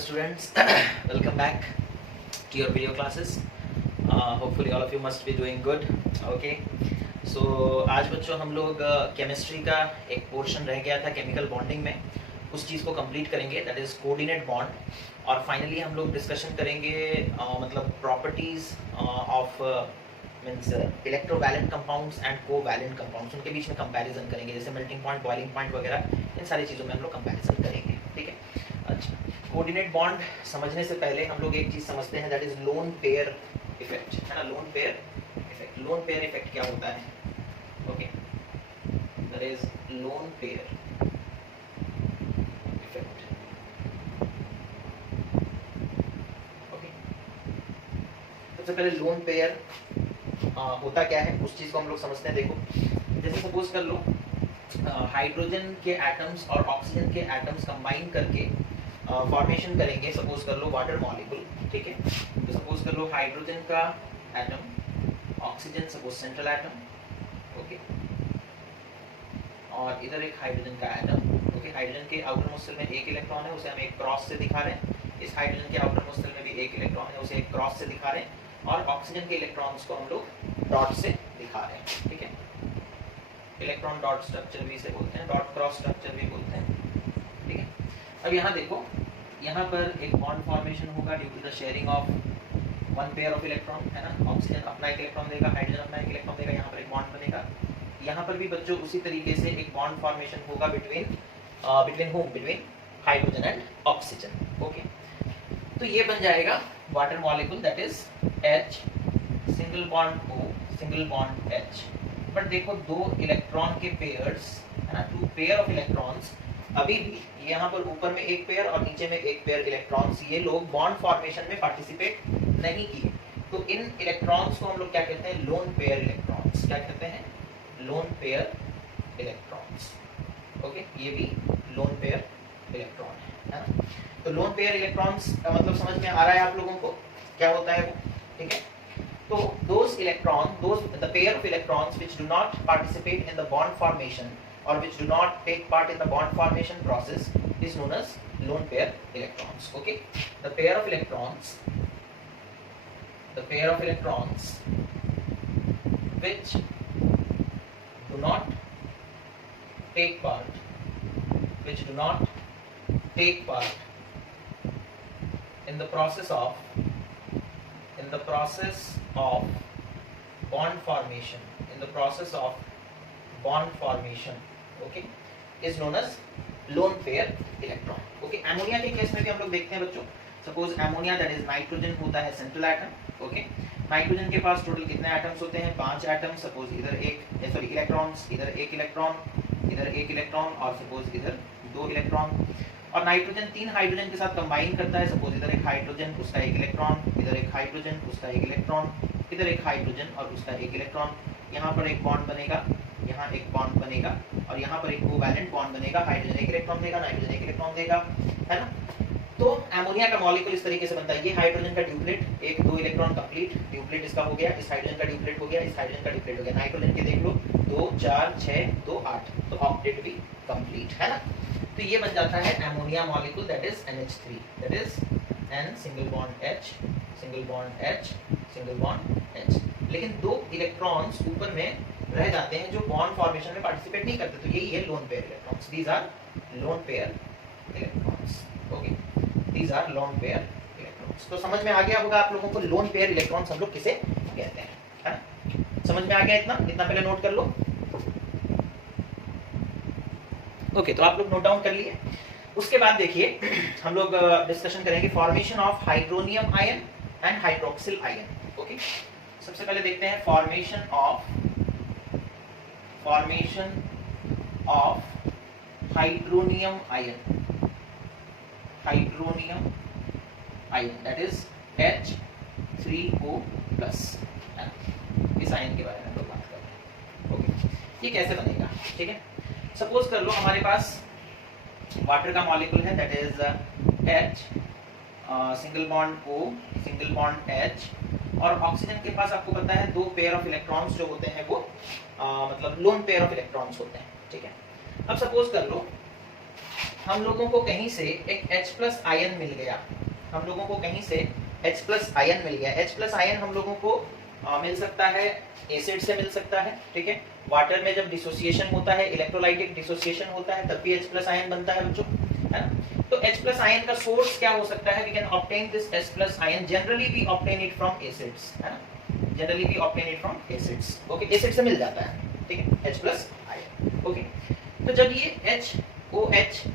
students, welcome back to your video classes. Hopefully all of you must be doing good. Okay, so आज बच्चों हम लोग chemistry का एक पोर्शन रह गया था केमिकल बॉन्डिंग में, उस चीज़ को कंप्लीट करेंगे, दैट इज कोऑर्डिनेट बॉन्ड. और फाइनली हम लोग डिस्कशन करेंगे मतलब properties of means electrovalent compounds and covalent compounds, उनके बीच में कंपैरिजन करेंगे, जैसे मेल्टिंग पॉइंट, बॉइलिंग पॉइंट वगैरह, इन सारी चीज़ों में हम लोग कंपैरिजन करेंगे. ठीक है. अच्छा, कोऑर्डिनेट बॉन्ड समझने से पहले हम लोग एक चीज़ समझते हैं, that is lone pair effect, है ना. Lone pair effect, lone pair effect क्या होता है? Okay, that is lone pair effect. Okay, सबसे पहले लोन पेयर होता क्या है उस चीज को हम लोग समझते हैं. देखो, जैसे सपोज कर लो हाइड्रोजन के एटम्स और ऑक्सीजन के एटम्स कंबाइन करके फॉर्मेशन करेंगे, सपोज कर लो वाटर मॉलिक्यूल. ठीक है, तो सपोज कर लो हाइड्रोजन का atom, oxygen suppose central atom. Okay, और इधर एक हाइड्रोजन का एटम. ओके, हाइड्रोजन के आउटर मोस्ट शेल में एक इलेक्ट्रॉन है, उसे हम एक क्रॉस से दिखा रहे हैं. इस हाइड्रोजन के आउटर मोस्ट शेल में भी एक इलेक्ट्रॉन है, उसे एक क्रॉस से दिखा रहे हैं. और ऑक्सीजन के इलेक्ट्रॉन्स को हम लोग डॉट से दिखा रहे हैं. ठीक है, इलेक्ट्रॉन डॉट स्ट्रक्चर भी इसे बोलते हैं, डॉट क्रॉस स्ट्रक्चर भी बोलते हैं. ठीक है, अब यहाँ देखो, यहाँ पर एक बॉन्ड फॉर्मेशन होगा due to the sharing of one pair of electron, है ना. ऑक्सीजन अपना एक इलेक्ट्रॉन देगा, हाइड्रोजन अपना एक इलेक्ट्रॉन देगा, यहाँ पर एक बॉन्ड बनेगा. यहाँ पर भी बच्चों उसी तरीके से एक बॉन्ड फॉर्मेशन होगा between between hydrogen and oxygen. Okay, तो ये बन जाएगा water molecule, that is H, single bond O, single bond H. But देखो दो इलेक्ट्रॉन के पेयर्स, है ना, टू पेयर ऑफ इलेक्ट्रॉन्स, अभी भी यहाँ पर ऊपर में एक पेयर और नीचे में एक पेयर इलेक्ट्रॉन्स, ये लोग बॉन्ड फॉर्मेशन में पार्टिसिपेट नहीं किए. तो इन इलेक्ट्रॉन्स को हम लोग क्या कहते हैं? Loan pair electrons. क्या कहते हैं? Loan pair electrons. ओके, ये भी लोन पेयर इलेक्ट्रॉन है ना. तो लोन पेयर इलेक्ट्रॉन्स का मतलब समझ में आ रहा है आप लोगों को क्या होता है वो? ठीक है, तो those the pair of electrons which do not participate in the bond formation or which do not take part in the bond formation process is known as lone pair electrons. Okay, the pair of electrons which do not take part in the process of bond formation, okay, is known as lone pair electron. Okay, ammonia के case में भी हम लोग देखते हैं बच्चों, suppose ammonia that is nitrogen होता है सेंट्रल एटम. ओके, नाइट्रोजन के पास टोटल कितने एटम्स होते हैं? 5 एटम. सपोज इधर इलेक्ट्रॉन्स, इधर एक इलेक्ट्रॉन, इधर एक इलेक्ट्रॉन, और सपोज इधर 2 इलेक्ट्रॉन. और नाइट्रोजन 3 हाइड्रोजन के साथ कंबाइन करता है, सपोज इधर एक हाइड्रोजन, उसका एक इलेक्ट्रॉन, इधर एक हाइड्रोजन, उसका एक इलेक्ट्रॉन, इधर एक हाइड्रोजन और उसका एक इलेक्ट्रॉन. यहाँ पर एक बॉन्ड बनेगा, यहाँ एक बॉन्ड बनेगा, और यहाँ पर एक कोवैलेंट बॉन्ड बनेगा. हाइड्रोजन एक इलेक्ट्रॉन देगा, नाइट्रोजन एक इलेक्ट्रॉन देगा, है ना. तो अमोनिया का मॉलिक्यूल इस तरीके से बनता है. ये हाइड्रोजन का ड्यूप्लेट, एक 2 इलेक्ट्रॉन कंप्लीट ड्यूप्लेट इसका हो गया, इस हाइड्रोजन का ड्यूप्लेट हो गया, इस हाइड्रोजन का ड्यूप्लेट हो गया. नाइट्रोजन के देख लो 2 4 6 2 8, तो ऑक्टेट भी कंप्लीट, है ना. तो ये बन जाता है ammonia molecule, that is NH3, that is N single bond H, single bond H, single bond H. लेकिन 2 इलेक्ट्रॉन्स ऊपर में रह जाते हैं जो बॉन्ड फॉर्मेशन में पार्टिसिपेट नहीं करते, तो यही है lone pair electrons. These are lone pair electrons. Okay, these are lone pair electrons. तो समझ में आ गया होगा आप लोगों को लोन पेयर इलेक्ट्रॉन्स हम लोग किसे कहते हैं, है ना. समझ में आ गया इतना पहले नोट कर लो. ओके, तो आप लोग नोट डाउन कर लिए. उसके बाद देखिए हम लोग डिस्कशन करेंगे formation of hydronium ion and hydroxyl ion. Okay, सबसे पहले देखते हैं formation of hydronium ion, that is H3O+. इस आयन के बारे में हम लोग बात कर रहे हैं. ओके, ये कैसे बनेगा? ठीक है, सपोज कर लो हमारे पास वाटर का मॉलिक्यूल है, that is H, single bond O, single bond H. और ऑक्सीजन के पास आपको पता है 2 पेयर ऑफ इलेक्ट्रॉन्स जो होते हैं वो मतलब लोन पेयर ऑफ इलेक्ट्रॉन्स होते हैं. ठीक है, अब सपोज कर लो हम लोगों को कहीं से एक H+ आयन मिल गया, हम लोगों को कहीं से H+ आयन मिल गया। H+ आयन हम लोगों को मिल सकता है एसिड से मिल सकता है, ठीक है। वाटर में जब डिसोसिएशन होता है, इलेक्ट्रोलाइटिक डिसोसिएशन होता है, तब भी H+ आयन बनता है बच्चों, है ना। तो H+ आयन का सोर्स क्या हो सकता है? We can obtain this H+ ion, generally we obtain it from acids, है ना, generally we obtain it from acids, okay, acid से मिल जाता है, ठीक है, H+ आयन, ओके। तो जब ये HOH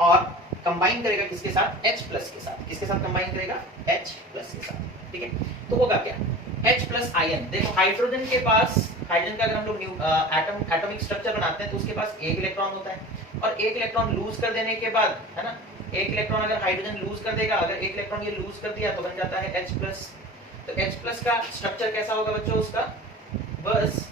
और कंबाइन करेगा किसके साथ? H+ के साथ, किसके साथ कंबाइन करेगा? H+ के साथ, ठीक है। तो होगा क्या? H+ आयन, देखो हाइड्रोजन के पास, हाइड्रोजन का अगर हम लोग एटॉमिक स्ट्रक्चर बनाते हैं तो उसके पास एक इलेक्ट्रॉन होता है, और एक इलेक्ट्रॉन लूज कर देने के बाद, है ना, एक इलेक्ट्रॉन अगर हाइड्रोजन लूज कर देगा, अगर एक इलेक्ट्रॉन ये लूज कर दिया तो बन जाता है H+। तो H+ का स्ट्रक्चर कैसा होगा बच्चों? उसका बस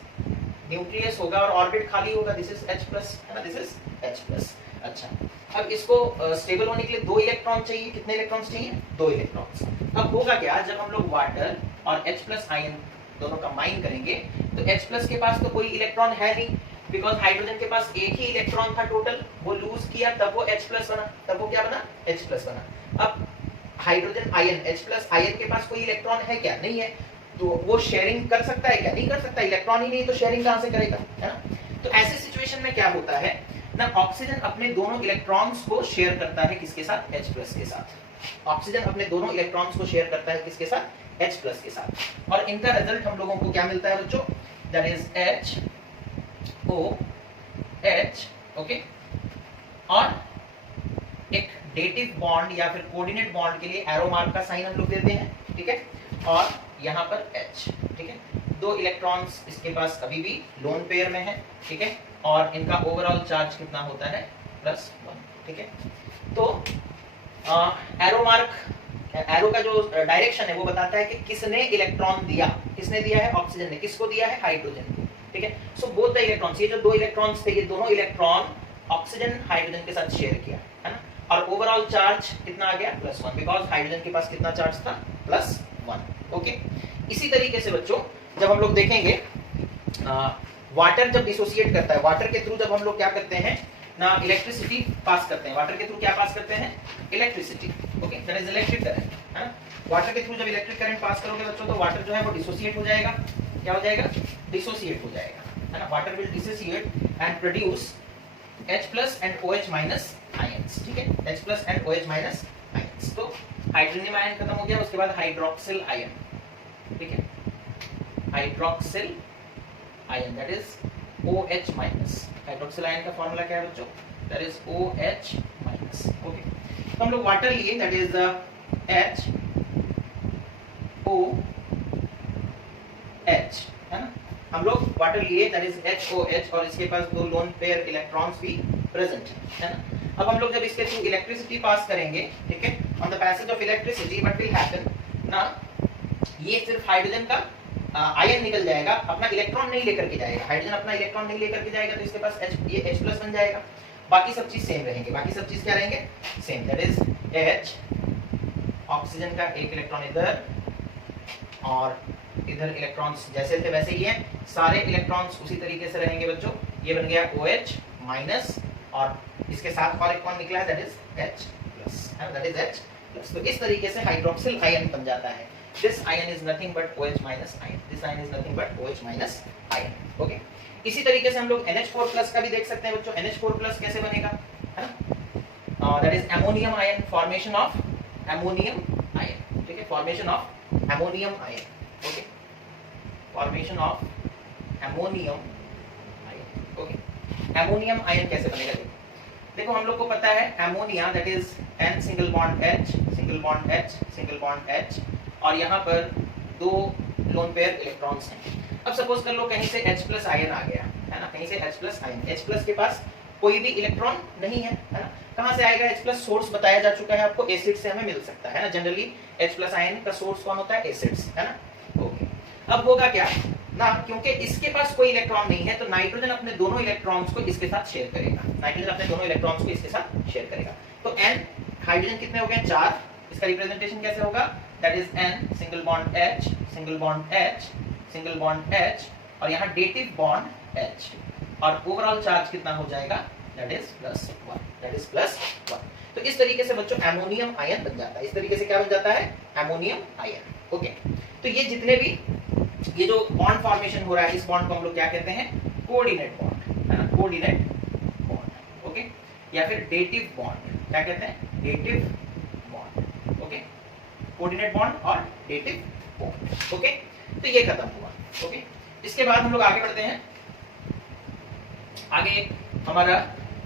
न्यूक्लियस होगा और ऑर्बिट खाली होगा, दिस इज H+, है ना, दिस इज H+। अच्छा, अब इसको स्टेबल होने के लिए 2 इलेक्ट्रॉन चाहिए, कितने इलेक्ट्रॉन्स चाहिए? 2 इलेक्ट्रॉन्स। अब होगा क्या, जब हम लोग वाटर और H+ आयन दोनों कंबाइन करेंगे तो H+ के पास तो कोई इलेक्ट्रॉन है नहीं, बिकॉज हाइड्रोजन के पास एक ही इलेक्ट्रॉन था टोटल, वो लूज किया तब वो H+ बना, तब वो क्या बना? H+ बना। अब हाइड्रोजन आयन H+ आयन के पास कोई इलेक्ट्रॉन है क्या? नहीं है, तो वो शेयरिंग कर सकता है क्या? नहीं कर सकता, इलेक्ट्रॉन ही नहीं तो शेयरिंग कहां से करेगा, है ना। तो ऐसे सिचुएशन में क्या होता है ना, ऑक्सीजन अपने दोनों इलेक्ट्रॉन्स को शेयर करता है किसके साथ? H+ के साथ। ऑक्सीजन अपने दोनों इलेक्ट्रॉन्स को शेयर करता है किसके साथ? H+ के साथ। और इनका रिजल्ट हम लोगों को क्या मिलता है बच्चों? That is HOH, okay. और एक डेटिव बॉन्ड या फिर कोऑर्डिनेट बॉन्ड के लिए एरो मार्क का साइन हम लोग देते हैं, ठीक है। और यहाँ पर H, ठीक है। 2 इलेक्ट्रॉन्स इसके पास अभी भी लोन पेयर में है, ठीक है। और इनका ओवरऑल चार्ज कितना होता है? +1, ठीक है। तो एरो मार्क, एरो का जो डायरेक्शन है वो बताता है कि किसने इलेक्ट्रॉन दिया, किसने दिया है? ऑक्सीजन ने। किसको दिया है? हाइड्रोजन को, ठीक है। सो बोथ द इलेक्ट्रॉन्स, ये जो 2 इलेक्ट्रॉन्स थे, ये दोनों इलेक्ट्रॉन ऑक्सीजन हाइड्रोजन के साथ शेयर किया, है ना। और ओवरऑल चार्ज कितना आ गया? +1, बिकॉज हाइड्रोजन के पास कितना चार्ज था? +1, ओके। इसी तरीके से बच्चों जब हम लोग देखेंगे वाटर जब डिसोसिएट करता है, वाटर के थ्रू जब हम लोग क्या करते हैं ना, इलेक्ट्रिसिटी पास करते हैं। वाटर के थ्रू क्या पास करते हैं? Electricity, okay, that is electric current, है ना। वाटर के थ्रू जब इलेक्ट्रिक करंट पास करोगे बच्चों तो वाटर जो है वो डिसोसिएट हो जाएगा। क्या हो जाएगा? डिसोसिएट हो जाएगा, है ना। Water will dissociate and produce H+ and OH- ions, ठीक है, H+ एंड OH- आयंस। तो हाइड्रोजन आयन खत्म हो गया, उसके बाद हाइड्रोक्सिल आयन, ठीक है, hydroxyl ion that is OH-। Hydroxyl ion का फॉर्मूला क्या है बच्चों? That is OH-, okay. तो हम लोग वाटर लिए, दैट इज HOH, है ना। हम लोग वाटर लिए, दैट इज HOH, और इसके पास 2 लोन पेयर इलेक्ट्रॉन्स भी प्रेजेंट है ना। अब हम लोग जब इसके थ्रू इलेक्ट्रिसिटी पास करेंगे, ठीक है, on the passage of electricity what will happen ना, ये सिर्फ हाइड्रोजन का आयन निकल जाएगा, अपना इलेक्ट्रॉन नहीं लेकर के जाएगा। हाइड्रोजन अपना इलेक्ट्रॉन नहीं लेकर के जाएगा तो इसके पास ये H+ बन जाएगा। बाकी सब चीज सेम रहेंगे, बाकी सब चीज क्या रहेंगे? Same, that is H, oxygen का एक इलेक्ट्रॉन इधर और इधर इलेक्ट्रॉन्स जैसे थे वैसे ही हैं, सारे इलेक्ट्रॉन्स उसी तरीके से रहेंगे बच्चों। ये बन गया OH- और इसके साथ और एक कौन निकला है? That is H+, that is H+। तो इस तरीके से हाइड्रोक्सिल आयन बन जाता है। This ion is nothing but OH- ion. This ion is nothing but OH- ion. Okay. इसी तरीके से हम लोग NH4+ का भी देख सकते हैं बच्चों। NH4+ कैसे बनेगा, है ना? That is ammonium ion, formation of ammonium ion. ठीक है, formation of ammonium ion. Okay. Formation of ammonium ion. Okay. Ammonium ion कैसे बनेगा? देखो हम लोग को पता है ammonia that is N single bond H, single bond H, single bond H, और यहाँ पर 2 लोन पेयर इलेक्ट्रॉन्स हैं। अब सपोज कर लो कहीं से H+ आयन आ गया, है ना, कहीं से H+ आयन, H+ के पास कोई भी इलेक्ट्रॉन नहीं है, है ना। कहाँ से आएगा? H+ सोर्स बताया जा चुका है आपको, एसिड से हमें मिल सकता है ना। जनरली H+ आयन का सोर्स कौन होता है? एसिड्स, है ना। ओके, अब होगा क्या ना, क्योंकि इसके पास कोई इलेक्ट्रॉन नहीं है तो नाइट्रोजन अपने दोनों इलेक्ट्रॉन्स को इसके साथ शेयर करेगा। नाइट्रोजन अपने दोनों इलेक्ट्रॉन्स को इसके साथ शेयर करेगा। तो N, हाइड्रोजन कितने हो गए? 4। इसका रिप्रेजेंटेशन कैसे होगा? That is N single bond H, single bond H, single bond H, और यहाँ डेटिव बॉन्ड H, और ओवरऑल चार्ज कितना हो जाएगा? दैट इज +1 तो इस तरीके से बच्चों एमोनियम आयन बन जाता है। इस तरीके से क्या बन जाता है? Ammonium ion. ओके, तो ये जितने भी ये जो बॉन्ड फॉर्मेशन हो रहा है, इस बॉन्ड को हम लोग क्या कहते हैं? कोऑर्डिनेट बॉन्ड, है ना, कोऑर्डिनेट बॉन्ड। ओके, या फिर डेटिव बॉन्ड, क्या कहते हैं? Dative bond. Okay, coordinate bond और डेटिव बॉन्ड। ओके, तो ये खत्म हुआ। ओके, इसके बाद हम लोग आगे बढ़ते हैं। आगे हमारा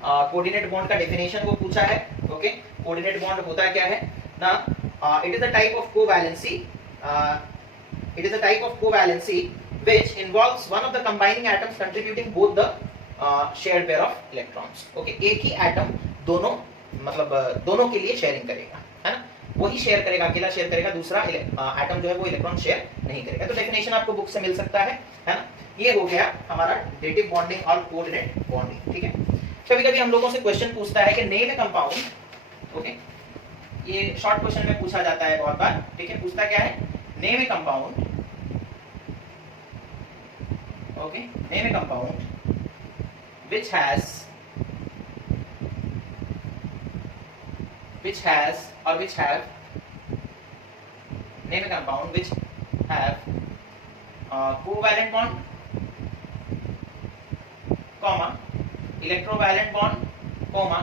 कोऑर्डिनेट बॉन्ड का डेफिनेशन वो पूछा है। ओके, कोऑर्डिनेट बॉन्ड होता क्या है ना? It is a type of covalency, it is a type of covalency which involves one of the combining atoms contributing both the shared pair of electrons. Okay, एक ही atom दोनों मतलब दोनों के लिए शेयरिंग करेगा, है ना, वही शेयर करेगा, अकेला शेयर करेगा, दूसरा एटम जो है वो इलेक्ट्रॉन शेयर नहीं करेगा। तो डेफिनेशन आपको बुक से मिल सकता है ना। ये हो गया हमारा डेटिव बॉन्डिंग और कोऑर्डिनेट बॉन्डिंग। ठीक है, कभी-कभी हम लोगों से क्वेश्चन पूछता है कि नेम ए कंपाउंड। ओके, ये शॉर्ट क्वेश्चन में पूछा जाता है बहुत बार। ठीक है, पूछता क्या है? Name a compound. Okay, name a compound which has or which have name a compound which have covalent bond, comma electrovalent bond, comma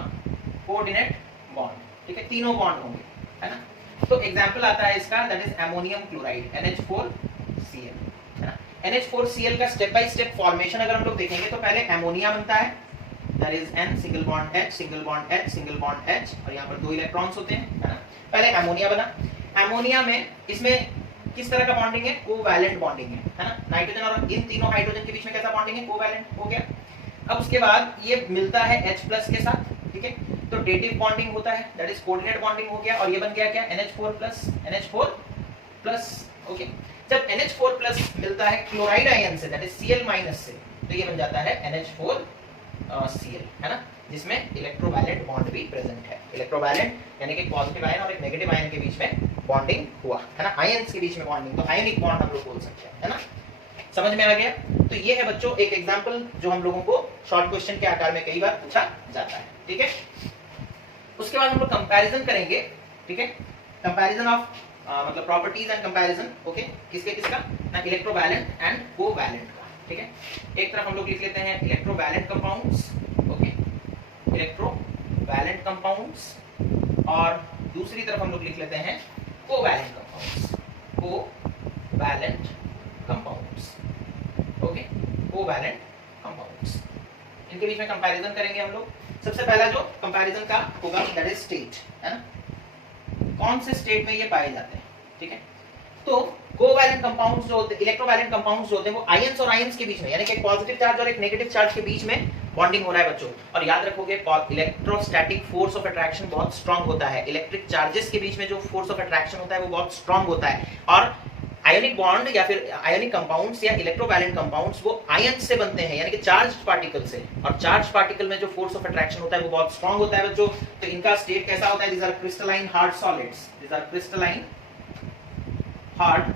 coordinate bond। ठीक है, तीनों बॉन्ड होंगे, है ना। तो एग्जांपल आता है इसका, that is ammonium chloride NH4Cl, है ना। NH4Cl का स्टेप बाय स्टेप फॉर्मेशन अगर हम लोग देखेंगे तो पहले अमोनिया बनता है, that is N single bond H single bond H single bond H और यहाँ पर 2 इलेक्ट्रॉन्स होते हैं, है ना। पहले अमोनिया बना। अमोनिया में इसमें किस तरह का बॉन्डिंग है? कोवैलेंट बॉन्डिंग है ना। नाइट्रोजन और इन तीनों हाइड्रोजन के बीच में कैसा बॉन्डिंग है? कोवैलेंट हो गया। अब उसके बाद ये मिलता है H+ के साथ। ठीक है, तो डेटिव बॉन्डिंग होता है, दैट इज कोऑर्डिनेट बॉन्डिंग हो गया। और ये बन गया क्या? NH4+। ओके, जब NH4+ मिलता है क्लोराइड आयन से, दैट इज Cl- से, तो ये बन जाता है NH4Cl, है ना, जिसमें इलेक्ट्रोवैलेंट बॉन्ड भी प्रेजेंट है। इलेक्ट्रोवैलेंट यानी कि पॉजिटिव आयन और एक नेगेटिव आयन के बीच में बॉन्डिंग हुआ, है ना, आयंस के बीच में बॉन्डिंग, तो आयनिक बॉन्ड हम लोग बोल सकते हैं, है ना। समझ में आ गया? तो ये है बच्चों एक एग्जांपल जो हम लोगों को शॉर्ट क्वेश्चन के आकार में कई बार पूछा जाता है। ठीक है, उसके बाद हम लोग कंपैरिजन करेंगे। ठीक है, कंपैरिजन ऑफ मतलब प्रॉपर्टीज एंड कंपैरिजन। ओके, किसका ना? इलेक्ट्रोवैलेंट एंड कोवैलेंट का। ठीक है, एक तरफ हम लोग लिख लेते हैं electrovalent compounds. Okay, electrovalent compounds, और दूसरी तरफ हम लोग लिख लेते हैं covalent compounds. Covalent compounds. Okay, covalent compounds, इनके बीच में कंपैरिजन करेंगे हम लोग। सबसे पहला जो कंपैरिजन का होगा दैट इज स्टेट, है ना, कौन से स्टेट में ये पाए जाते हैं। ठीक है, तो कोवैलेंट कंपाउंड्स जो होते हैं, इलेक्ट्रोवैलेंट कंपाउंड्स जो होते हैं, वो आयंस और आयंस के बीच में, यानी कि एक पॉजिटिव चार्ज और एक नेगेटिव चार्ज के बीच में बॉन्डिंग हो रहा है बच्चों। और याद रखोगे इलेक्ट्रोस्टैटिक फोर्स ऑफ अट्रैक्शन बहुत स्ट्रांग होता है। इलेक्ट्रिक चार्जेस के बीच में जो फोर्स ऑफ अट्रैक्शन होता है वो बहुत स्ट्रांग होता है। और आयोनिक बॉन्ड या फिर आयोनिक कंपाउंड्स या इलेक्ट्रोवैलेंट कंपाउंड्स वो आयंस से बनते हैं, यानी कि चार्ज्ड पार्टिकल से, और चार्ज पार्टिकल में जो फोर्स ऑफ अट्रैक्शन होता है वो बहुत स्ट्रांग होता है बच्चों। तो इनका स्टेट कैसा होता है? These are crystalline hard solids, these are crystalline hard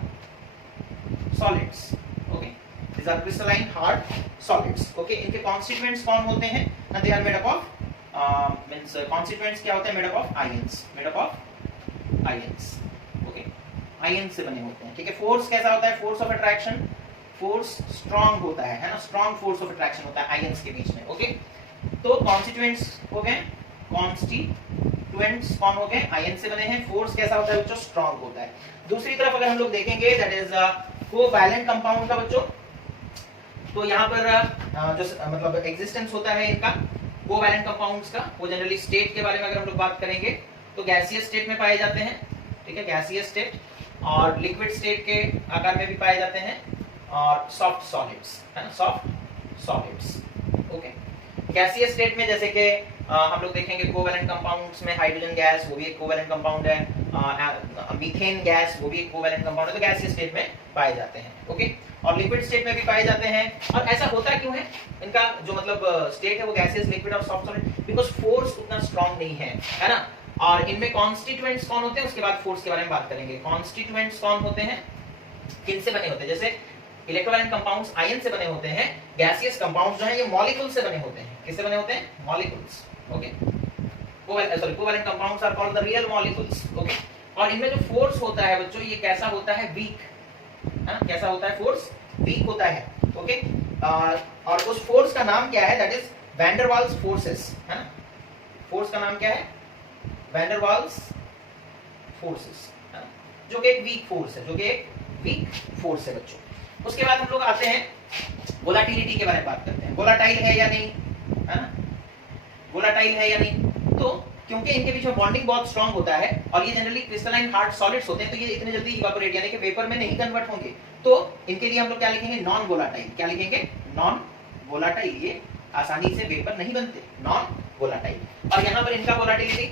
solids. Okay, these are crystalline hard solids. Okay, इनके कॉन्स्टिट्यूएंट्स कौन होते हैं? They are made up of means constituents क्या होते हैं? Made up of ions, made up of ions. Ion से बने होते हैं। ठीक है, फोर्स कैसा होता है? Force of attraction, force strong होता है ना, स्ट्रांग फोर्स ऑफ अट्रैक्शन होता है आयंस के बीच में। ओके, तो कॉन्स्टिट्यूएंट्स हो गए, कॉन्स्टिट्यूएंट्स कौन हो गए? आयन से बने हैं। फोर्स कैसा होता है बच्चों? स्ट्रांग होता है। दूसरी तरफ अगर हम लोग देखेंगे दैट इज कोवैलेंट कंपाउंड का बच्चों, तो यहाँ पर जो मतलब एग्जिस्टेंस होता है इनका कोवैलेंट कंपाउंड्स का, वो जनरली स्टेट के बारे में अगर हम लोग बात करेंगे तो गैसियस स्टेट में पाए जाते हैं। ठीक है, गैसियस स्टेट, और लिक्विड स्टेट के आकार में भी पाए जाते हैं, और सॉफ्ट सॉलिड्स, है ना, soft solids. Okay, gaseous state में जैसे कि हम लोग देखेंगे कोवैलेंट कंपाउंड्स में हाइड्रोजन गैस, वो भी एक कोवैलेंट कंपाउंड है, मीथेन गैस, वो भी एक कोवैलेंट कंपाउंड है, तो गैसियस स्टेट में पाए जाते हैं। ओके, और लिक्विड स्टेट में भी पाए जाते हैं। और ऐसा होता क्यों है? इनका जो मतलब स्टेट है वो गैसियस, लिक्विड और सॉफ्ट सॉलिड, बिकॉज फोर्स उतना स्ट्रांग नहीं है ना। और इनमें कॉन्स्टिट्यूएंट्स कौन होते हैं? उसके बाद फोर्स के बारे में बात करेंगे। कॉन्स्टिट्यूएंट्स कौन होते हैं? किनसे बने होते हैं? जैसे इलेक्ट्रोवैलेंट कंपाउंड्स आयन से बने होते हैं, गैसियस कंपाउंड्स जो हैं ये मॉलिक्यूल से बने होते हैं। किससे बने होते हैं? Molecules. Okay, covalent compounds are called the real molecules. Okay, और इनमें जो फोर्स होता है बच्चों ये कैसा होता है? वीक। कैसा होता है? फोर्स वीक होता है। ओके, और उस फोर्स का नाम क्या है? That is van der Waals forces, है ना। फोर्स का नाम क्या है? वैन डर वाल्स फोर्सेस, जो कि एक वीक फोर्स है, जो कि एक वीक फोर्स है बच्चों। उसके बाद हम लोग आते हैं वोलाटिलिटी के बारे में बात करते हैं। वोलाटाइल है या नहीं, है ना, वोलाटाइल है या नहीं। तो क्योंकि इनके बीच में बॉन्डिंग बहुत स्ट्रांग होता है और ये जनरली क्रिस्टलाइन हार्ड सॉलिड्स होते हैं, तो ये इतने जल्दी इवेपोरेट यानी कि वेपर में नहीं कन्वर्ट होंगे। तो इनके लिए हम लोग क्या लिखेंगे? Non volatile. क्या लिखेंगे? Non volatile. ये आसानी से वेपर नहीं बनते, नॉन वोलाटाइल। और यहाँ पर इनका वोलाटिलिटी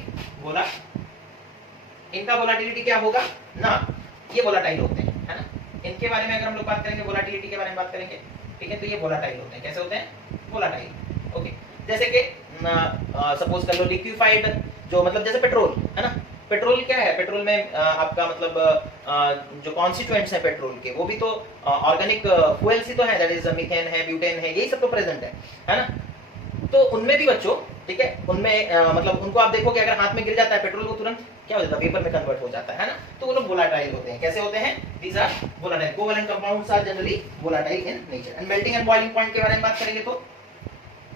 इनका वोलाटिलिटी क्या होगा ना, ये वोलाटाइल होते हैं, है ना। इनके बारे में अगर हम लोग बात करेंगे, वोलाटिलिटी के बारे में बात करेंगे, ठीक है, तो ये वोलाटाइल होते हैं। कैसे होते हैं? वोलाटाइल। ओके, जैसे कि सपोज कर लो लिक्विफाइड, जो मतलब जैसे पेट्रोल, है ना। पेट्रोल क्या है? पेट्रोल में आपका मतलब जो कॉन्स्टिट्यूएंट्स हैं पेट्रोल के, वो भी तो ऑर्गेनिक फ्यूल्स ही तो है, दैट इज मीथेन है, ब्यूटेन है, यही सब तो प्रेजेंट है ना। तो उनमें भी बच्चों, ठीक है, उनमें मतलब उनको आप देखोगे अगर हाथ में गिर जाता है पेट्रोल, वो तुरंत क्या हो जाता है? वेपर में कन्वर्ट हो जाता है ना। तो वो लोग वोलाटाइल होते हैं। कैसे होते हैं? These are volatile. Covalent compounds are generally volatile in nature. And melting and boiling point के बारे में बात करेंगे तो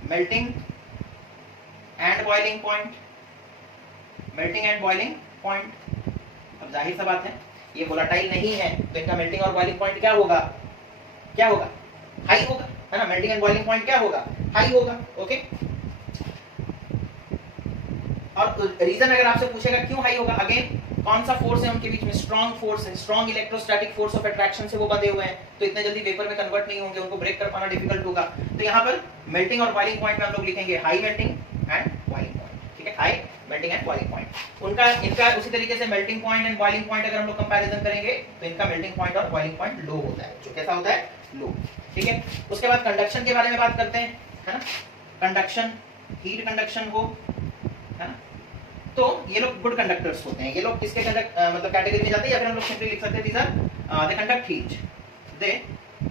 melting and boiling point, melting and boiling point, अब जाहिर सा बात है ये वोलाटाइल नहीं है, तो इनका मेल्टिंग और बॉइलिंग पॉइंट क्या होगा? क्या होगा? हाई होगा, है ना। मेल्टिंग एंड बॉइलिंग पॉइंट क्या होगा? हाई होगा। ओके, और रीजन अगर आपसे पूछेगा क्यों हाई होगा, अगेन कौन सा फोर्स है उनके बीच में? स्ट्रॉन्ग फोर्स है, strong electrostatic force of attraction से वो बंधे हुए हैं, तो इतने जल्दी वेपर में कन्वर्ट नहीं होंगे, उनको ब्रेक कर पाना डिफिकल्ट होगा। तो यहाँ पर मेल्टिंग और बॉइलिंग पॉइंट में हम लोग लिखेंगे high melting and boiling point, ठीक है, high melting and boiling point. उनका इनका उसी तरीके से melting point and boiling point अगर हम लोग कंपैरिजन करेंगे तो इनका मेल्टिंग पॉइंट और बॉइलिंग पॉइंट लो होता है, जो कैसा होता है? लो, ठीक है। उसके बाद कंडक्शन के बारे में बात करते हैं, है ना। कंडक्शन, हीट कंडक्शन हो, है ना। तो ये लोग गुड कंडक्टर्स होते हैं। ये लोग किसके मतलब कैटेगरी में जाते हैं, या फिर हम लोग सिंपली लिख सकते हैं these are they conduct heat, they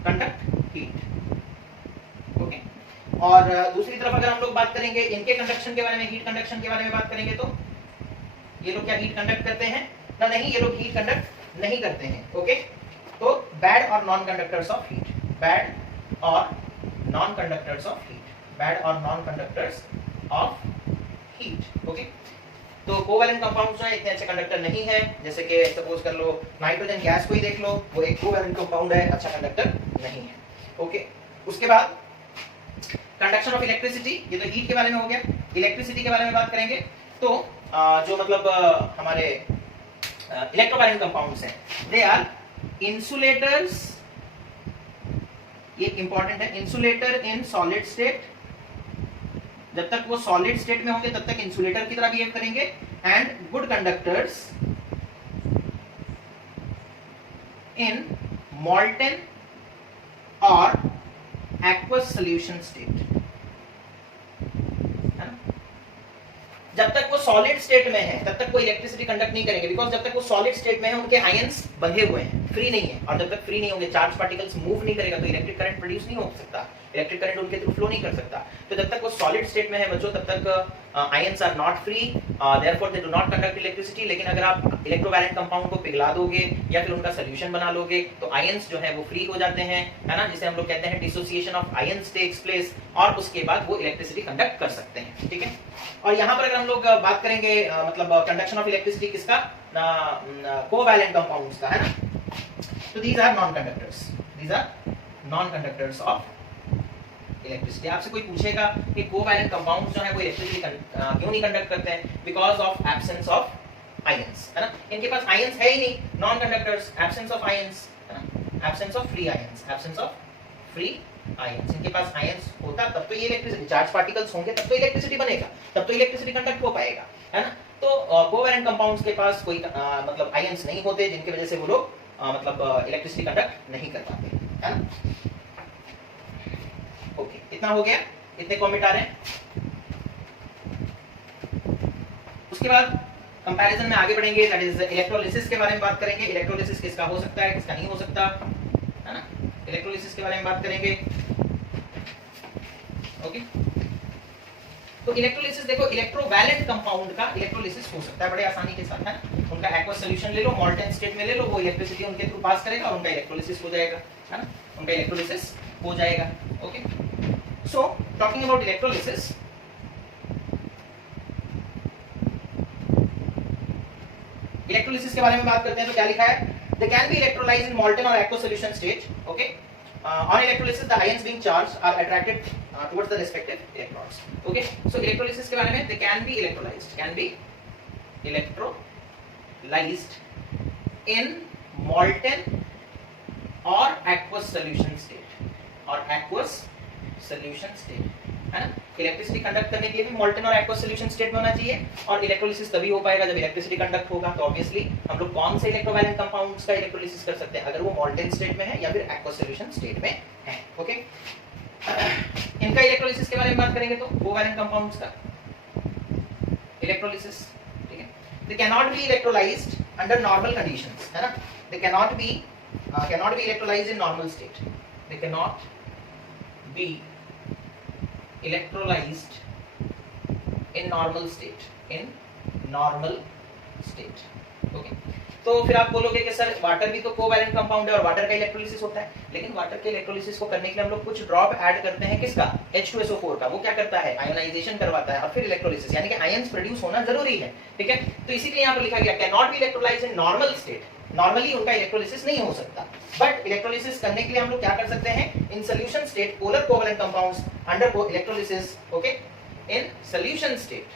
conduct heat. Okay, और दूसरी तरफ अगर हम लोग बात करेंगे इनके कंडक्शन के बारे में, हीट कंडक्शन के बारे में बात करेंगे, तो ये लोग क्या हीट कंडक्ट करते हैं ना? नहीं, ये लोग हीट कंडक्ट नहीं करते हैं। ओके, तो बैड और non conductors of heat, bad और non conductors of heat, bad और non conductors of heat. Okay, तो कोवैलेंट कंपाउंड्स जो है इतने अच्छे कंडक्टर नहीं है। जैसे कि सपोज कर लो नाइट्रोजन गैस को ही देख लो, वो एक कोवैलेंट कंपाउंड है, अच्छा कंडक्टर नहीं है। ओके, उसके बाद कंडक्शन ऑफ इलेक्ट्रिसिटी, ये तो हीट के बारे में हो गया। इलेक्ट्रिसिटी के बारे में बात करेंगे तो जो मतलब हमारे इलेक्ट्रोवैलेंट कंपाउंड्स हैं, दे आर इंसुलेटर्स, ये इंपॉर्टेंट है, इंसुलेटर इन सॉलिड स्टेट, जब तक वो सॉलिड स्टेट में होंगे तब तक इंसुलेटर की तरह बिहेव करेंगे, and good conductors in molten और एक्वस सॉल्यूशन स्टेट, है ना। जब तक वो सॉलिड स्टेट में है तब तक वो इलेक्ट्रिसिटी कंडक्ट नहीं करेंगे, बिकॉज जब तक वो सॉलिड स्टेट में है उनके आयंस बंधे हुए हैं, फ्री नहीं है, और जब तक फ्री नहीं होंगे, चार्ज पार्टिकल्स मूव नहीं करेगा, तो इलेक्ट्रिक करंट प्रोड्यूस नहीं हो सकता, इलेक्ट्रिक करंट उनके थ्रू फ्लो नहीं कर सकता। तो जब तक वो सॉलिड स्टेट में है बच्चों तब तक ions are not free, therefore they do not conduct electricity. लेकिन अगर आप इलेक्ट्रोवैलेंट कंपाउंड को पिघला दोगे या फिर उनका सॉल्यूशन बना लोगे तो आयंस जो है वो फ्री हो जाते हैं, है ना, जिसे हम लोग कहते हैं dissociation of ions takes place, और उसके बाद वो इलेक्ट्रिसिटी कंडक्ट कर सकते हैं, ठीक है। और यहाँ पर अगर हम लोग बात करेंगे मतलब कंडक्शन ऑफ इलेक्ट्रिसिटी किसका, कोवैलेंट कंपाउंड्स का, है ना, तो these are non-conductors, these are non-conductors of electricity. आपसे कोई पूछेगा कि कोवैलेंट कंपाउंड्स जो है वो इलेक्ट्रिसिटी क्यों नहीं कंडक्ट करते हैं, because of absence of ions, है ना। इनके पास आयंस है ही नहीं, non conductors, absence of ions, है ना, absence of free ions, absence of free ions. इनके पास आयंस होता तब तो ये इलेक्ट्रिसिटी, चार्ज पार्टिकल्स होंगे तब तो इलेक्ट्रिसिटी बनेगा, तब तो इलेक्ट्रिसिटी कंडक्ट हो पाएगा, है ना। तो कोवैलेंट कंपाउंड्स के पास कोई मतलब आयंस नहीं होते, जिनकी वजह से वो लोग मतलब इलेक्ट्रिसिटी कंडक्ट नहीं कर पाते, है ना। ओके, इतना हो गया, इतने कमेंट आ रहे हैं। उसके बाद कंपैरिजन में आगे बढ़ेंगे, दैट इज इलेक्ट्रोलिसिस के बारे में बात करेंगे। इलेक्ट्रोलिसिस किसका हो सकता है, किसका नहीं हो सकता, है ना। इलेक्ट्रोलिसिस के बारे में बात करेंगे। ओके, तो इलेक्ट्रोलिसिस देखो, इलेक्ट्रोवैलेंट कंपाउंड का इलेक्ट्रोलिसिस हो सकता है बड़े आसानी के साथ, है। उनका एक्वस सॉल्यूशन ले लो, मॉल्टन स्टेट में ले लो, वो इलेक्ट्रिसिटी उनके थ्रू पास करेगा और उनका इलेक्ट्रोलिसिस हो जाएगा, है ना, उनका इलेक्ट्रोलिसिस हो जाएगा। Okay, so talking about electrolysis, electrolysis के बारे में बात करते हैं तो क्या लिखा है, they can be electrolysed in molten और aqueous solution stage. Okay, on electrolysis the ions being charged are attracted towards the respective electrons. Okay, so electrolysis के बारे में, they can be electrolyzed in molten or aqueous solution state, है ना। Electricity conduct करने के लिए भी मॉल्टन और एक्वस सॉल्यूशन स्टेट में होना चाहिए, और इलेक्ट्रोलिसिस तभी हो पाएगा जब इलेक्ट्रिसिटी कंडक्ट होगा। तो ऑब्वियसली हम लोग कौन से इलेक्ट्रोवैलेंट कंपाउंड्स का इलेक्ट्रोलिसिस कर सकते हैं, अगर वो मॉल्टन स्टेट में है या फिर एक्वस सॉल्यूशन स्टेट में है। ओके, इनका इलेक्ट्रोलिसिस के बारे में बात करेंगे तो कोवैलेंट कंपाउंड्स का इलेक्ट्रोलिसिस, ठीक है, they can not be electrolysed under normal conditions, है ना, they can not be electrolysed in normal state, they can not be electrolyzed in normal state, okay. तो फिर आप बोलोगे कि सर वाटर भी तो कोवैलेंट कंपाउंड है और वाटर का इलेक्ट्रोलिसिस होता है, लेकिन वाटर के इलेक्ट्रोलिसिस को करने के लिए हम लोग कुछ ड्रॉप ऐड करते हैं, किसका, H2SO4 का। वो क्या करता है, आयोनाइजेशन करवाता है और फिर इलेक्ट्रोलिसिस, यानी कि आयंस प्रोड्यूस होना जरूरी है, ठीक है। तो इसीलिए यहाँ पर लिखा गया can not be electrolysed in normal state, normally उनका इलेक्ट्रोलिसिस नहीं हो सकता, बट इलेक्ट्रोलिसिस करने के लिए हम लोग क्या कर सकते हैं, in solution state polar covalent compounds undergo electrolysis. Okay, in solution state,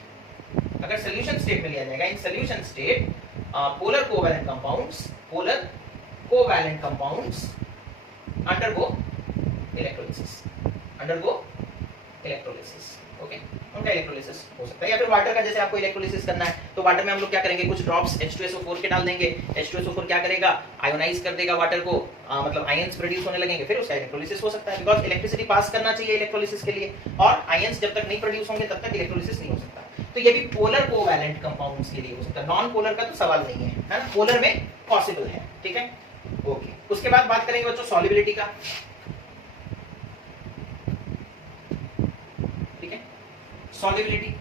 अगर सॉल्यूशन स्टेट में लिया जाएगा, in solution state polar covalent compounds undergo electrolysis, okay, उनका इलेक्ट्रोलिसिस हो सकता है। या फिर वाटर का, जैसे आपको इलेक्ट्रोलिसिस करना है तो वाटर में हम लोग क्या करेंगे, कुछ ड्रॉप्स H2SO4 के डाल देंगे, H2SO4 क्या करेगा, आयोनाइज कर देगा वाटर को, मतलब आयंस प्रोड्यूस होने लगेंगे, फिर उसका इलेक्ट्रोलिसिस हो सकता है, बिकॉज़ इलेक्ट्रिसिटी पास करना चाहिए इलेक्ट्रोलिसिस के लिए, और आयंस जब तक नहीं प्रोड्यूस होंगे तब तक इलेक्ट्रोलिसिस नहीं हो सकता। तो ये भी पोलर कोवैलेंट कंपाउंड्स के लिए हो सकता है, नॉन पोलर का तो सवाल नहीं है, है ना, पोलर में पॉसिबल है, ठीक है। ओके, उसके बाद बात करेंगे बच्चों सॉल्युबिलिटी का, ठीक है, सॉल्युबिलिटी।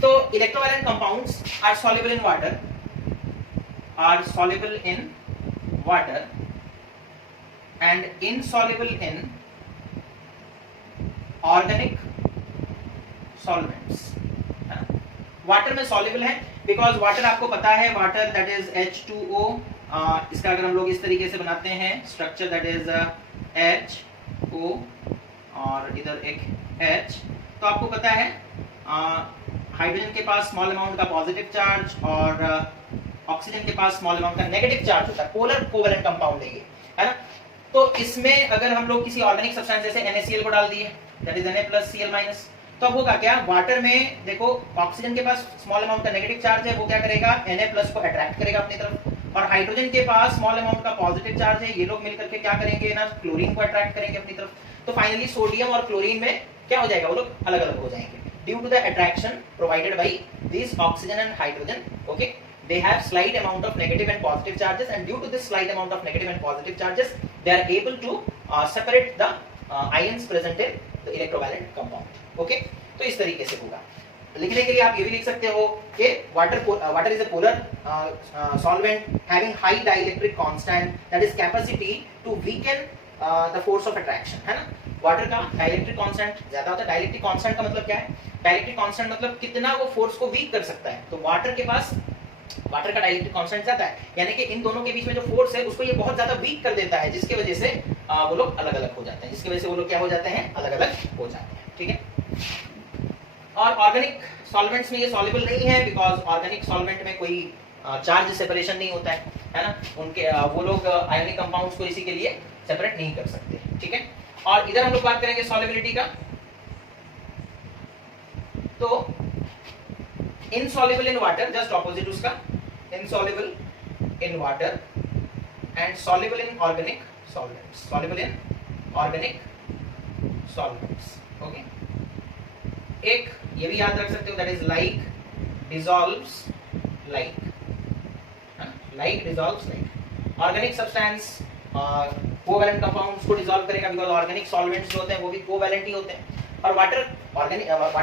तो electrovalent compounds are soluble in water and insoluble in organic solvents। Water में soluble है बिकॉज वाटर आपको पता है, वाटर दैट इज H2O, इसका अगर हम लोग इस तरीके से बनाते हैं स्ट्रक्चर दैट इज HO और इधर एक H, तो आपको पता है हाइड्रोजन के पास स्मॉल अमाउंट का पॉजिटिव चार्ज और ऑक्सीजन के पास स्मॉल अमाउंट का नेगेटिव चार्ज होता है, पोलर कोवैलेंट कंपाउंड है ये, है ना। तो इसमें अगर हम लोग किसी ऑर्गेनिक सब्सटेंस जैसे NaCl को डाल दिए, दैट इज Na+Cl-, तो अब होगा क्या, वाटर में देखो ऑक्सीजन के पास स्मॉल अमाउंट का नेगेटिव चार्ज है, वो क्या करेगा, Na+ को अट्रैक्ट करेगा अपनी तरफ, और हाइड्रोजन के पास स्मॉल अमाउंट का पॉजिटिव चार्ज है, ये लोग मिलकर के क्या करेंगे ना, क्लोरीन को अट्रैक्ट करेंगे अपनी तरफ। तो फाइनली सोडियम और क्लोरीन में क्या हो जाएगा, वो लोग अलग अलग हो जाएंगे due to the attraction provided by these oxygen and hydrogen। okay, they have slight amount of negative and positive charges, and due to this slight amount of negative and positive charges they are able to separate the ions present in the electrovalent compound। okay, तो इस तरीके से होगा। लिखने के लिए आप ये भी लिख सकते हो कि water is a polar solvent having high dielectric constant, that is capacity to weaken the force of attraction, है ना। वाटर का डाइलेक्ट्रिक कांस्टेंट ज्यादा होता है। डाइलेक्ट्रिक कांस्टेंट का मतलब क्या है, डाइलेक्ट्रिक कांस्टेंट मतलब कितना वो फोर्स को वीक कर सकता है, तो वाटर के पास वाटर का डाइलेक्ट्रिक कांस्टेंट ज्यादा है, यानी कि इन दोनों के बीच में जो फोर्स है उसको ये बहुत ज्यादा वीक कर देता है, जिसकी वजह से वो लोग अलग अलग हो जाते हैं, जिसकी वजह से वो लोग क्या हो जाते हैं, अलग अलग हो जाते हैं, ठीक है। और ऑर्गेनिक सॉल्वेंट्स में ये सॉल्युबल नहीं है, बिकॉज ऑर्गेनिक सॉल्वेंट में कोई चार्ज सेपरेशन नहीं होता है ना, उनके वो लोग आयोनिक कंपाउंड्स को इसी के लिए सेपरेट नहीं कर सकते, ठीक है। और इधर हम लोग बात करेंगे सॉल्युबिलिटी का, तो insoluble in water, just opposite उसका, insoluble in water and soluble in organic solvents, soluble in organic solvents. Okay, एक ये भी याद रख सकते हो, that is like dissolves like, like dissolves like. Organic substance covalent compounds को डिसॉल्व करेगा, बिकॉज ऑर्गेनिक सॉल्वेंट्स जो होते हैं वो भी कोवैलेंट ही होते हैं। और वाटर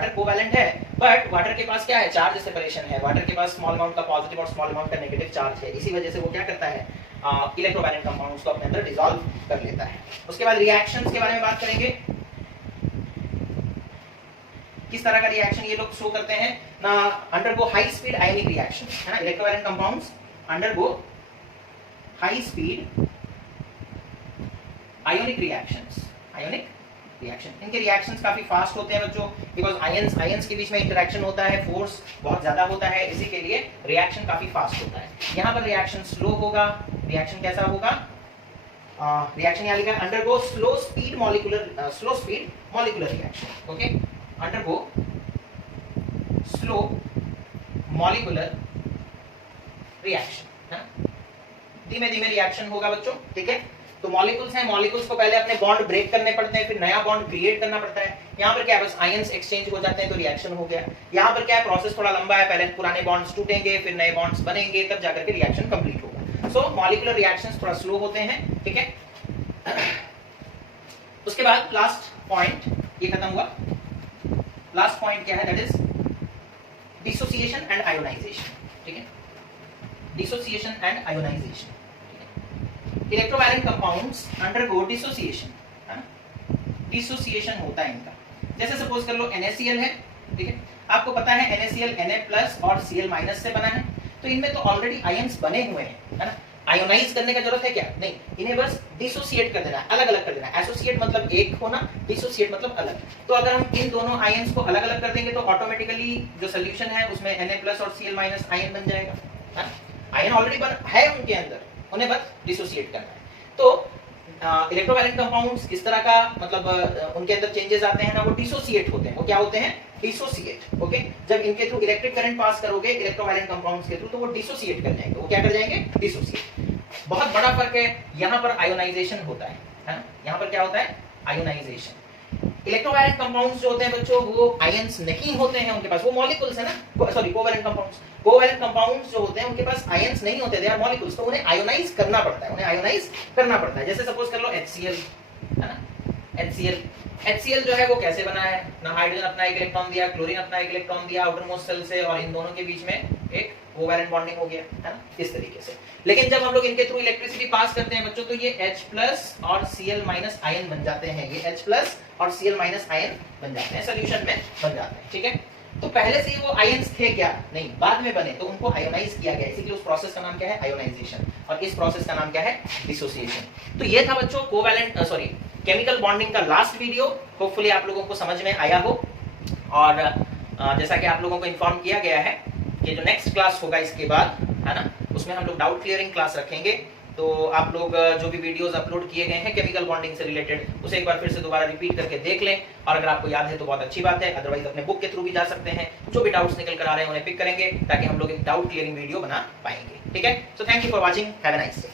कोवैलेंट है, बट वाटर के पास क्या है, चार्ज सेपरेशन है, वाटर के पास स्मॉल अमाउंट का पॉजिटिव और स्मॉल अमाउंट का नेगेटिव चार्ज है, इसी वजह से वो क्या करता है, इलेक्ट्रोवैलेंट कंपाउंड्स को अपने अंदर डिसॉल्व कर लेता है। उसके बाद रिएक्शंस के बारे में बात करेंगे, किस तरह का रिएक्शन ये लोग शो करते हैं ना, undergo high speed ionic reaction, है ना, electrovalent compounds undergo high speed ionic reactions, ionic reaction. इनके रिएक्शंस काफी फास्ट होते हैं बच्चों, बिकॉज आयंस के बीच में इंटरेक्शन होता है, फोर्स बहुत ज्यादा होता है, इसी के लिए रिएक्शन काफी फास्ट होता है। यहाँ पर रिएक्शन स्लो होगा, रिएक्शन कैसा होगा, रिएक्शन यहाँ लिखा है undergo slow speed molecular reaction, okay, undergo slow molecular reaction, है ना, धीमे धीमे रिएक्शन होगा बच्चों, ठीक है। तो मॉलिक्यूल्स हैं, मॉलिक्यूल्स को पहले अपने बॉन्ड ब्रेक करने पड़ते हैं, फिर नया बॉन्ड क्रिएट करना पड़ता है। यहाँ पर क्या है, बस आयंस एक्सचेंज हो जाते हैं तो रिएक्शन हो गया। यहाँ पर क्या है, प्रोसेस थोड़ा लंबा है, पहले पुराने बॉन्ड्स टूटेंगे, फिर नए बॉन्ड्स बनेंगे, तब जाकर के रिएक्शन कंप्लीट होगा। सो मॉलिक्यूलर रिएक्शंस थोड़ा स्लो होते हैं, ठीक है। उसके बाद लास्ट पॉइंट ये खत्म हुआ, लास्ट पॉइंट क्या है, that is dissociation and ionization, ठीक है, dissociation and ionization. Electrovalent compounds undergo dissociation, है ना, डिसोसिएशन होता है इनका। जैसे सपोज कर लो NaCl है, ठीक है, आपको पता है NaCl Na+ और Cl- से बना है, तो इनमें तो ऑलरेडी आयंस बने हुए हैं, है ना, आयोनाइज करने का जरूरत है क्या, नहीं, इन्हें बस डिसोसिएट कर देना है, अलग अलग कर देना है। एसोसिएट मतलब एक होना, डिसोसिएट मतलब अलग। तो अगर हम इन दोनों आयंस को अलग अलग कर देंगे तो ऑटोमेटिकली जो सोल्यूशन है उसमें Na+ और Cl- आयन बन जाएगा, है, आयन ऑलरेडी है उनके अंदर, उन्हें बस डिसोसिएट करना है। तो इलेक्ट्रोवैलेंट कंपाउंड्स किस तरह का, मतलब उनके अंदर चेंजेस आते हैं ना, वो डिसोसिएट होते हैं। वो क्या होते हैं, डिसोसिएट, ओके। जब इनके थ्रू इलेक्ट्रिक करंट पास करोगे इलेक्ट्रोवैलेंट कंपाउंड्स के थ्रू, तो वो डिसोसिएट कर जाएंगे। वो क्या कर जाएंगे, डिसोसिएट। बहुत बड़ा फर्क है, यहाँ पर आयोनाइजेशन होता है ना, यहाँ पर क्या होता है, आयोनाइजेशन। इलेक्ट्रोवैलेंट कंपाउंड्स जो होते हैं बच्चों, वो आयंस नहीं होते हैं उनके पास, वो मॉलिक्यूल्स है ना, sorry covalent compounds, covalent compounds जो होते हैं उनके पास आयंस नहीं होते, दे आर मॉलिक्यूल्स, तो उन्हें आयोनाइज करना पड़ता है, उन्हें आयोनाइज करना पड़ता है। जैसे सपोज कर लो HCl, है ना, HCl जो है वो कैसे बना है ना, हाइड्रोजन अपना एक इलेक्ट्रॉन दिया, क्लोरीन अपना एक इलेक्ट्रॉन दिया आउटर मोस्ट शेल से, और इन दोनों के बीच में एक कोवैलेंट बॉन्डिंग हो गया, है ना, इस तरीके से। लेकिन जब हम लोग इनके थ्रू इलेक्ट्रिसिटी पास करते हैं बच्चों, तो ये H+ और Cl- आयन बन जाते हैं, ये H+ और Cl- आयन बन जाते हैं, सॉल्यूशन में बन जाते हैं, ठीक है। तो पहले से वो आयंस थे क्या, नहीं, बाद में बने, तो उनको आयोनाइज किया गया, इसीलिए उस प्रोसेस का नाम क्या है, आयोनाइजेशन, और इस प्रोसेस का नाम क्या है, डिसोसिएशन। तो ये था बच्चों कोवैलेंट केमिकल बॉन्डिंग का लास्ट वीडियो। होपफुली आप लोगों को समझ में आया हो, और जैसा कि आप लोगों को इन्फॉर्म किया गया है कि जो नेक्स्ट क्लास होगा इसके बाद, है ना, उसमें हम लोग डाउट क्लियरिंग क्लास रखेंगे। तो आप लोग जो भी वीडियोस अपलोड किए गए हैं केमिकल बॉन्डिंग से रिलेटेड, उसे एक बार फिर से दोबारा रिपीट करके देख लें, और अगर आपको याद है तो बहुत अच्छी बात है, अदरवाइज अपने बुक के थ्रू भी जा सकते हैं, जो भी डाउट्स निकल कर आ रहे हैं उन्हें पिक करेंगे, ताकि हम लोग एक डाउट क्लियरिंग वीडियो बना पाएंगे, ठीक है। So thank you for watching, have a nice day.